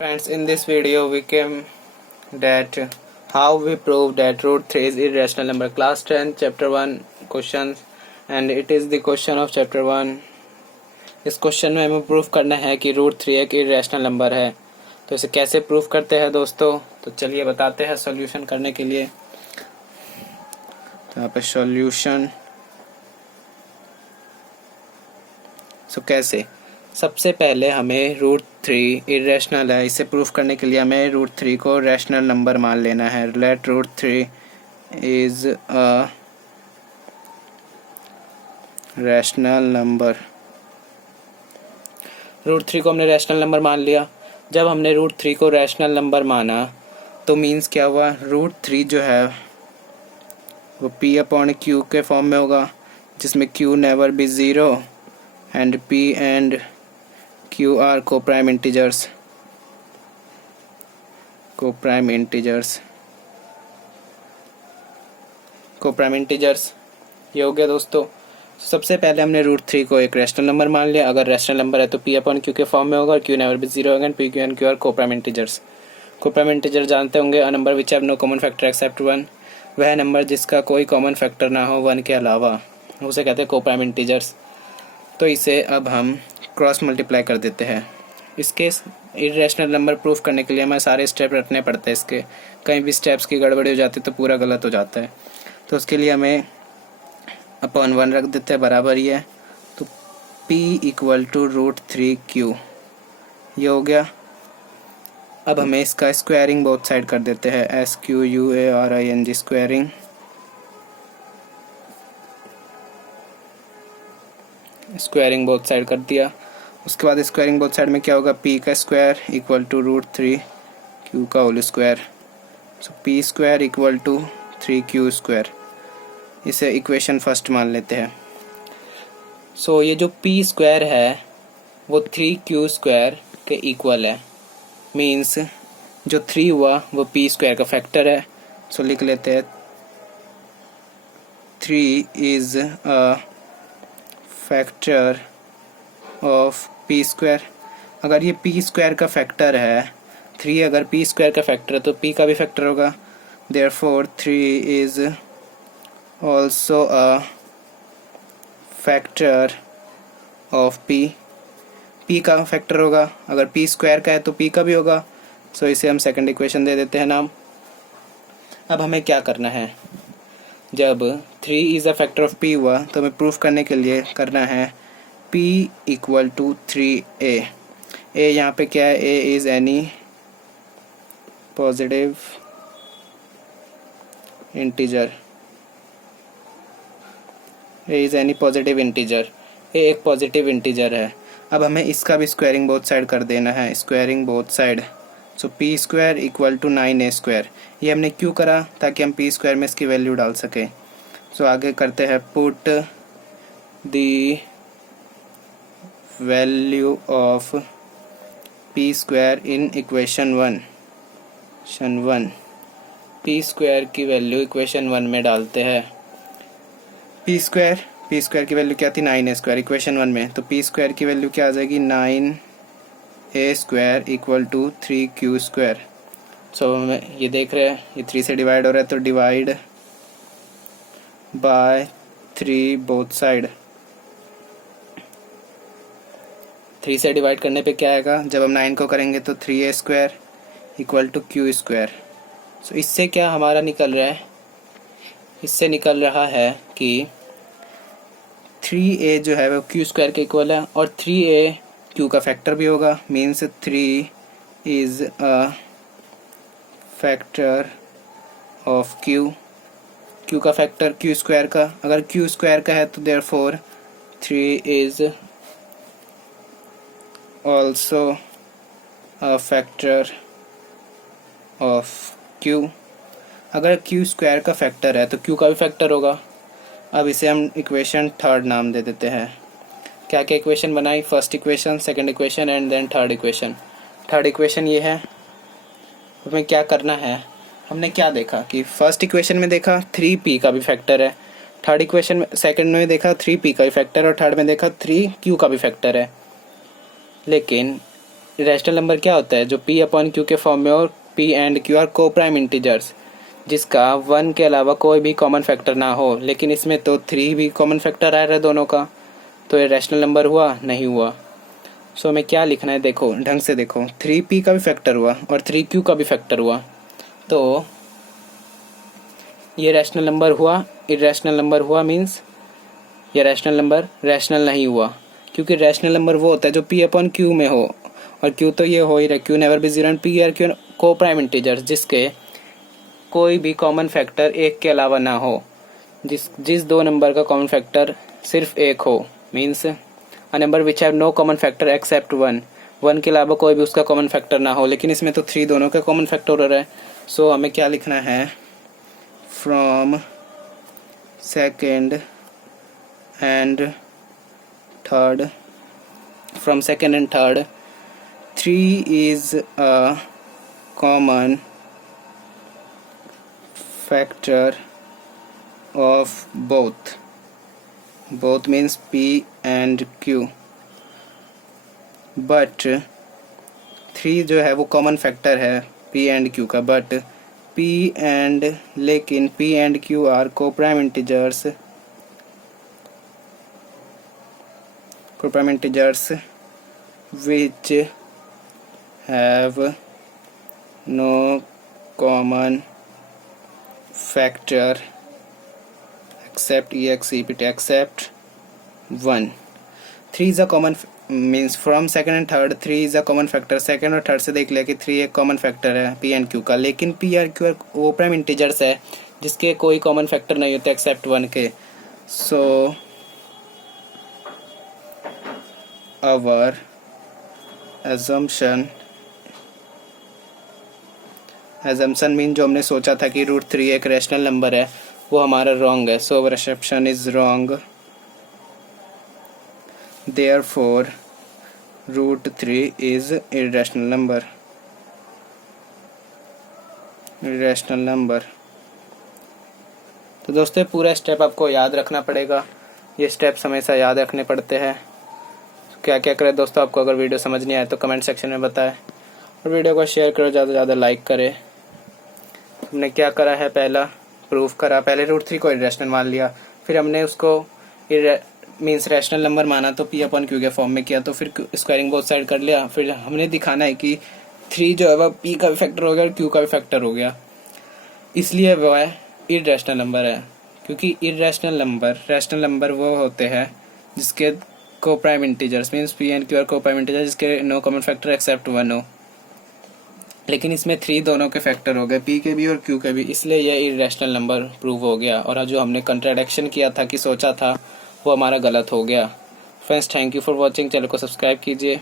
Friends, in this video we came that how we prove that root 3 is irrational number. Class 10 chapter 1 questions and it is the question of chapter 1. इस question में हमें proof करना है कि root 3 एक irrational number है. तो इसे कैसे प्रूफ करते हैं दोस्तों, तो चलिए बताते हैं सॉल्यूशन करने के लिए. तो यहाँ पे सॉल्यूशन कैसे, सबसे पहले हमें रूट 3 इरेशनल है, इसे प्रूफ करने के लिए हमें रूट 3 को रैशनल नंबर मान लेना है. Let root 3 is a rational number. Root 3 को हमने रैशनल नंबर मान लिया. जब हमने रूट 3 को रैशनल नंबर माना तो मीन्स क्या हुआ, रूट 3 जो है वो p अपॉन q के फॉर्म में होगा, जिसमें q never be zero and p and q are coprime integers. ये हो गया दोस्तों. सबसे पहले हमने रूट 3 को एक रैशनल नंबर मान लिया. अगर रैशनल नंबर है तो p अपॉन q के फॉर्म में होगा और q नेवर बी ज़ीरो होगा. p q and q are coprime integers. Coprime integer जानते होंगे, a number which have no common factor except 1. वह नंबर जिसका कोई कॉमन फैक्टर ना हो 1 के अलावा, उसे कहते हैं कोप्राइम इंटीजर्स. तो इसे अब हम क्रॉस मल्टीप्लाई कर देते हैं. इसके इरेशनल नंबर प्रूफ करने के लिए हमें सारे स्टेप रखने पड़ते हैं. इसके कहीं भी स्टेप्स की गड़बड़ी हो जाती है तो पूरा गलत हो जाता है. तो उसके लिए हमें अपॉन 1 रख देते हैं, बराबर ही है. तो p equal to root 3q ये हो गया. अब हमें इसका स्क्वायरिंग बोथ साइड कर देते हैं. SQUARING स्क्वायरिंग बोथ साइड कर दिया. उसके बाद स्क्वायरिंग बोथ साइड में क्या होगा, p का square equal to root 3q का whole square. So p square equal to 3q square. इसे इक्वेशन फर्स्ट मान लेते हैं. सो ये जो p स्क्वायर है वो 3q स्क्वायर के इक्वल है. मीन्स जो 3 हुआ वो p स्क्वायर का फैक्टर है. सो लिख लेते हैं 3 is a factor of p square. अगर ये p स्क्वायर का फैक्टर है, 3 अगर p स्क्वायर का फैक्टर है तो p का भी फैक्टर होगा. Therefore 3 is also a factor of p का फैक्टर होगा. अगर p स्क्वायर का है तो p का भी होगा. सो इसे हम सेकंड इक्वेशन दे देते हैं नाम. अब हमें क्या करना है, जब 3 is a factor of p हुआ तो हमें प्रूफ करने के लिए करना है p equal to 3a. a यहाँ पे क्या है, a is any positive integer. a एक पॉजिटिव इंटीजर है. अब हमें इसका भी स्क्वायरिंग बोथ साइड कर देना है. Squaring both side. So p square equal to 9a square. ये हमने क्यों करा, ताकि हम p स्क्वायर में इसकी वैल्यू डाल सकें. सो आगे करते हैं, put the value of p square in equation 1. p square की वैल्यू इक्वेशन 1 में डालते हैं. p स्क्वायर की वैल्यू क्या थी, 9a स्क्वायर इक्वेशन 1 में. तो p स्क्वायर की वैल्यू क्या आ जाएगी, 9a square equal to 3q square. So हमें ये देख रहे हैं, ये 3 से डिवाइड हो रहा है तो डिवाइड बाय 3 बोथ साइड. 3 से डिवाइड करने पे क्या आएगा, जब हम 9 को करेंगे तो 3a square equal to q square. So इससे क्या हमारा निकल रहा है, इससे निकल रहा है कि 3a जो है वो q स्क्वायर के इक्वल है और 3a q का फैक्टर भी होगा. Means 3 is a factor of q का फैक्टर q स्क्वायर का. अगर q स्क्वायर का है तो therefore 3 is also a factor of q. अगर q स्क्वायर का फैक्टर है तो q का भी फैक्टर होगा. अब इसे हम इक्वेशन थर्ड नाम दे देते हैं. क्या क्या इक्वेशन बनाई, first equation, second equation and then third equation. Third equation ये है. हमें क्या करना है, हमने क्या देखा कि फर्स्ट इक्वेशन में देखा 3p का भी फैक्टर है, थर्ड इक्वेशन में सेकंड में देखा 3p का भी फैक्टर और थर्ड में देखा 3q का भी फैक्टर है. लेकिन रैशनल नंबर क्या होता है? जो P अपॉन Q के फॉर्म में और P एंड Q आर को प्राइम इंटीजर्स, जिसका 1 के अलावा कोई भी कॉमन फैक्टर ना हो। लेकिन इसमें तो 3 भी कॉमन फैक्टर आ रहा है दोनों का, तो ये रैशनल नंबर हुआ? नहीं हुआ। सो हमें क्या लिखना है, देखो ढंग से देखो, 3P का भी फैक्टर हुआ और 3Q का भी फैक्टर हुआ, तो ये रैशनल नंबर हुआ? इरैशनल नंबर हुआ मीन्स ये रैशनल नंबर रैशनल नहीं हुआ, क्योंकि रैशनल नंबर वो होता है जो P अपॉन Q में हो, और Q तो ये हो ही रहा, Q never be zero and P are Q को प्राइम इंटीजर्स, जिसके कोई भी कॉमन फैक्टर एक के अलावा ना हो। जिस दो नंबर का कॉमन फैक्टर सिर्फ एक हो, means a number which have no common factor except 1 के अलावा कोई भी उसका कॉमन फैक्टर ना हो। लेकिन इसमें तो 3 दोनों का कॉमन फैक्टर हो रहा है। सो हमें क्या लिखना है, from second and third, 3 is a common factor of both means P and Q, but 3 जो है वो कॉमन फैक्टर है P एंड Q का, बट लेकिन P एंड Q आर को prime integers which have no common factor except 1. 3 is a common means from second and third 3 is a common factor। Second और third से देख लिया कि 3 एक कॉमन फैक्टर है P एंड Q का, लेकिन P और Q वो प्राइम इंटीजर्स है जिसके कोई कॉमन फैक्टर नहीं होते एक्सेप्ट 1 के। सो our assumption मीन जो हमने सोचा था कि √3 एक रैशनल नंबर है, वो हमारा रॉन्ग है। सो our assumption is wrong, therefore √3 is irrational number। तो दोस्तों पूरा स्टेप आपको याद रखना पड़ेगा, ये स्टेप्स हमेशा याद रखने पड़ते हैं। क्या क्या करें दोस्तों, आपको अगर वीडियो समझ नहीं आए तो कमेंट सेक्शन में बताएं, और वीडियो को शेयर करो, ज़्यादा से ज़्यादा लाइक करें। हमने क्या करा है, पहला प्रूफ करा, पहले √3 को इरेशनल मान लिया, फिर हमने उसको मीन्स रैशनल नंबर माना तो P अपॉन Q के फॉर्म में किया, तो फिर स्क्वायरिंग बोथ साइड कर लिया। फिर हमने दिखाना है कि 3 जो है वह P का भी फैक्टर हो गया और Q का भी फैक्टर हो गया, इसलिए वह इररेशनल नंबर है। क्योंकि इररेशनल नंबर वो होते हैं जिसके को prime integers means P and Q are coprime integer जिसके नो कॉमन फैक्टर एक्सेप्ट 1 हो। लेकिन इसमें 3 दोनों के फैक्टर हो गए, P के भी और Q के भी, इसलिए यह इररेशनल नंबर प्रूव हो गया। और जो हमने कंट्राडिक्शन किया था कि सोचा था, वो हमारा गलत हो गया। Friends thank you for watching, channel को सब्सक्राइब कीजिए।